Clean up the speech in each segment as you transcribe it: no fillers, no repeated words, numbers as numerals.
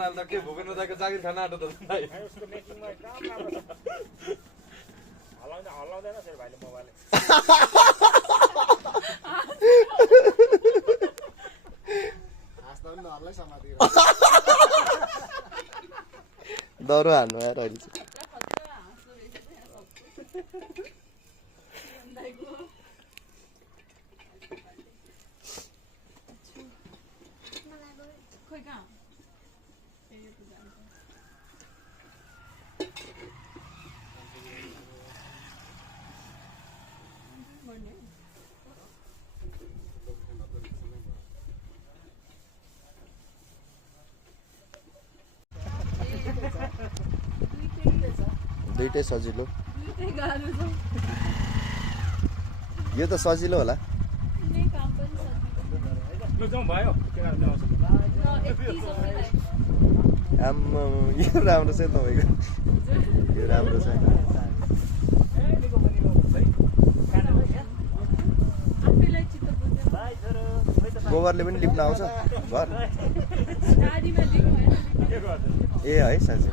भन्दा त के भूपेन्द्र दाइको जागिर खान आँटो त दाइ उसको मेकिङमा काम राम्रो छ हलाउँदैन फेरि भाइले मोबाइल हाँस्दा पनि नहल्लै समातिरहेको दरो हान्नु आएर अहिले चाहिँ दुईटै सजिलो यो त सजिलो होला आम्मा यो राम्रो छ तपाईँको यो राम्रो छ गोबरले पनि लिप्न आउँछ घर ए है साँच्चै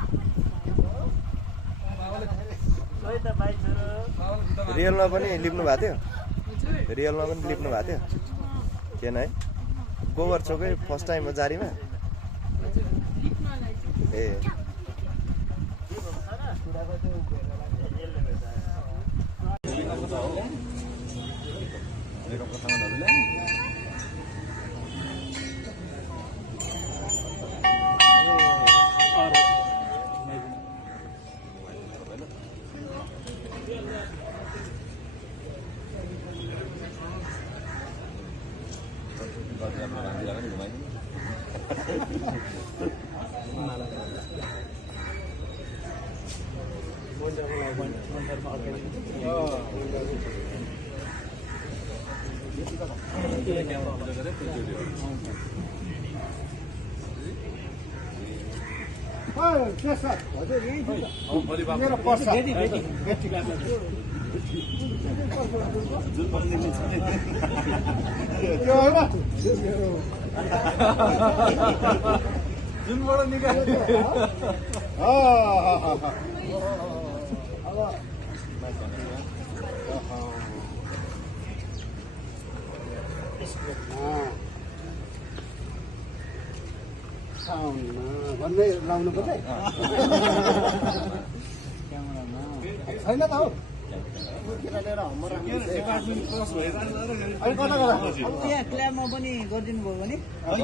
रियलमा पनि लिप्नु भएको थियो रियलमा पनि लिप्नु भएको थियो थिएन है गोबर चोकै फर्स्ट टाइम हो जारीमा ए जुनबाट निकाल्यो भन्दै लाउनु पर्छ छैन त हौ त्यहाँ क्ल्याबमा पनि गरिदिनु भयो भने अब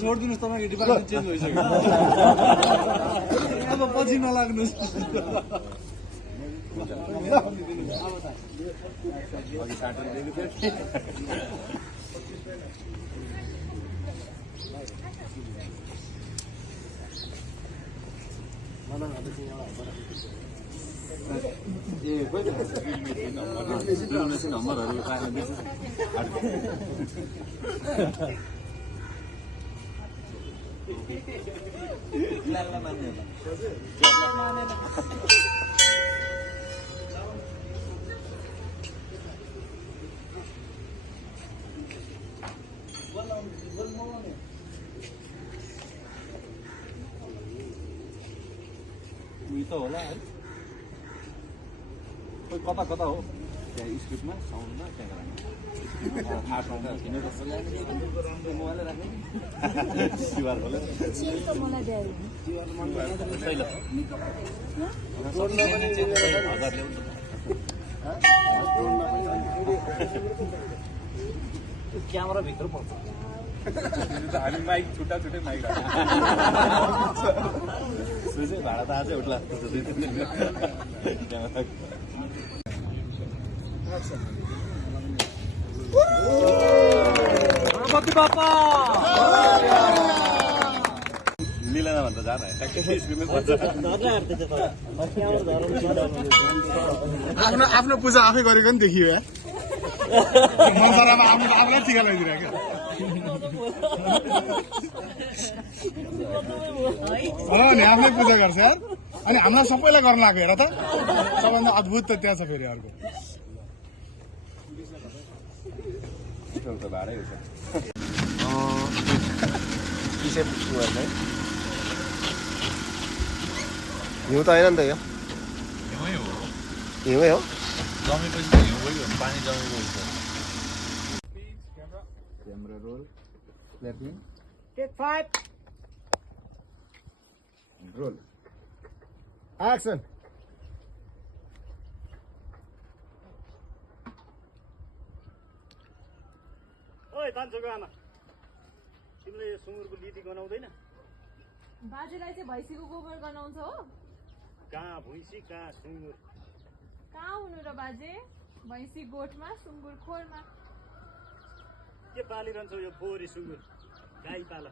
छोडिदिनुहोस् तपाईँको डिपार्टमेन्ट चेन्ज भइसक्यो अब पछि नलाग्नुहोस् त होला है खोइ कता कता हो त्यहाँ स्क्रिप्टमा साउन्डमा त्यहाँ मोबाइल राख्ने तिहार होला क्यामेरा भित्र पर्छ हामी माइक छुट्टा छुट्टै माइक भाडा त आजै उठ्ला गणपति बाप्पा मिलेन भन्दा जान आफ्नो पूजा आफै गरेको नि देखियो मनसरामा आफूलाई टिका लगाइदिरहेको नि आफ्नै पूजा गर्छ यार अनि हामीलाई सबैलाई गर्न लाग्यो हेर त सबभन्दा अद्भुत त त्यहाँ छ फेरि अर्को भाडै किसे पुग्नु है हिउँ त होइन नि त यो हिउँै हो हिउँै हो जमेपछि त हिउँ गयो पानी जमेको हुन्छ camera roll clapping Take 5. Roll Action. ओइ तान्छोको आमा तिमीले यो सुँगुरको लिटी गनाउँदैन बाजेलाई चाहिँ भैँसीको गोबर गनाउँछ हो कहाँ भुइँसी कहाँ सुँगुर कहाँ हुनु र बाजे भैँसी गोठमा सुँगुर खोरमा के पालिरहन्छौ यो फोहोरी सुँगुर गाई पाल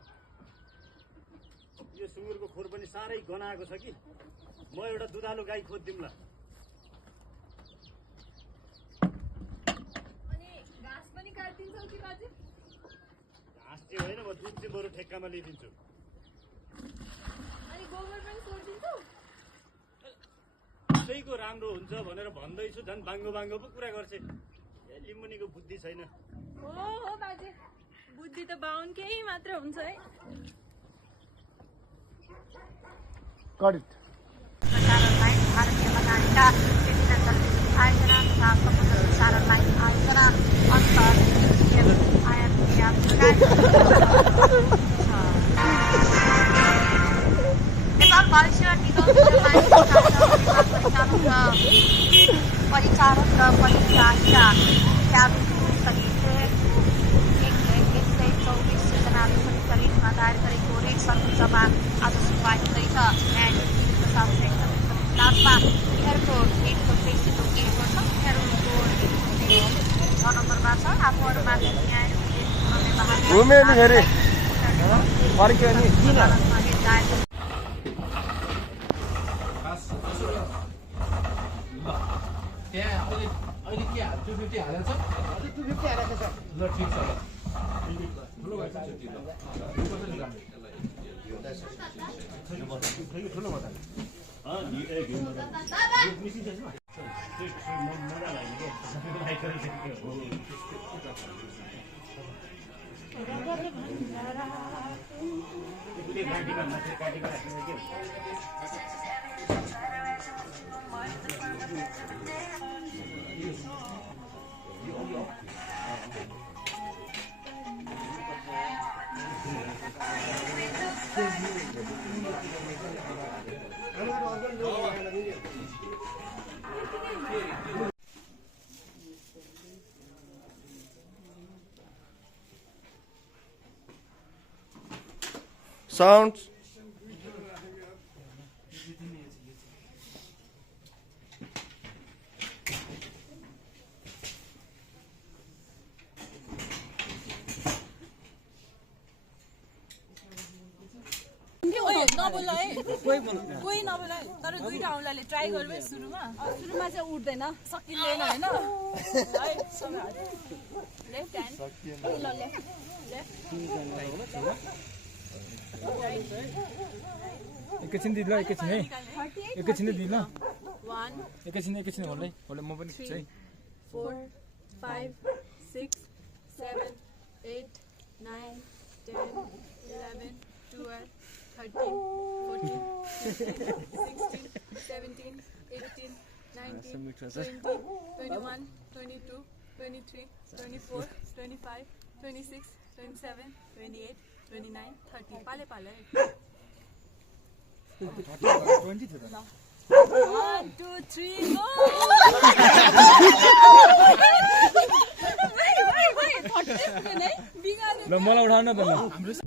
यो सुँगुरको खोर पनि साह्रै गनाएको छ कि म एउटा दुधालो गाई खोजिदिउँ ल अनि घाँस पनि काटिदिन्छौ कि बाजे घाँस चाहिँ होइन म दुध चाहिँ बरु ठेक्कामा लिइदिन्छु अनि गोबर पनि सोधिदिन्छौ सबैको राम्रो हुन्छ भनेर भन्दैछु झन् बाङ्गो बाङ्गो पो कुरा गर्छ लिम्बुनीको बुद्धि छैन हो बाजे बुद्धि त बाहुन केही मात्र हुन्छ है Got it. प्रसारणलाई भारतीय लगायतका विभिन्न चलचित्र आयोजना तथा समुद्र प्रसारणलाई आयोजना अन्तर्राष्ट्रिय आयात नेपाल वाणिज्य निगम परिचालन र परिचालिका सहित 124 सूचनाले सञ्चालितमा दायर गरेको रेड सर्वोच्चमा आज सुनवाई हुँदैछ न्यायाधीश प्रसाद इजलासमा बिहारको रेडको पेशीको गेको छ बिहारको 6 नम्बरमा छ आफूहरूमाथि न्यायाधीशले अहिले के हाल 250 हालेको छ 250 हालेको छ ल ठिक छ ठुलो भएछ छुट्टी ल ठुलो भयो Sounds. नबोल है कोही नबोल है तर दुईटा औँलाले ट्राई गर्नु है सुरुमा चाहिँ उठ्दैन सकिँदैन होइन लेफ्ट ह्यान्ड ल एकैछिन दिदी ल एकैछिन है एकैछिन दिदी ल एकैछिन होला होला म पनि खिच्छु है 4 5 6 7 8 9 10 11 12 13 14 15 16 17 18 19 20 21 22 23 24 25 26 27 28 29 30 पाले पाले 20 थियो त 1 2 3 go ल मलाई उठाउन त ल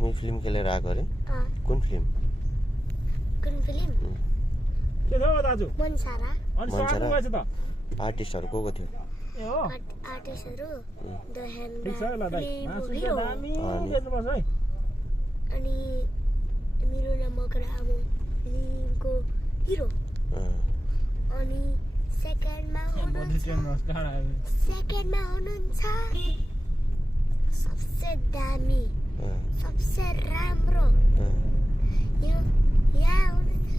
तिमी फिल्म खेलेर आएको अरे कुन फिल्म कुन फिल्म के छ दाजु मनसारा अनि सार्नु भएछ त आर्टिस्टहरू को थियो ए हो आर्टिस्टहरू द ठिक छ ल दाइ मासु हिरो दामी बेच्नुपर्छ है अनि मेरो नाम मकर आमो फिल्मको हिरो अनि सेकेन्डमा हुनुहुन्छ सबसे दामी सबसे राम्रो यो यहाँ हुनुहुन्छ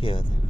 के हो त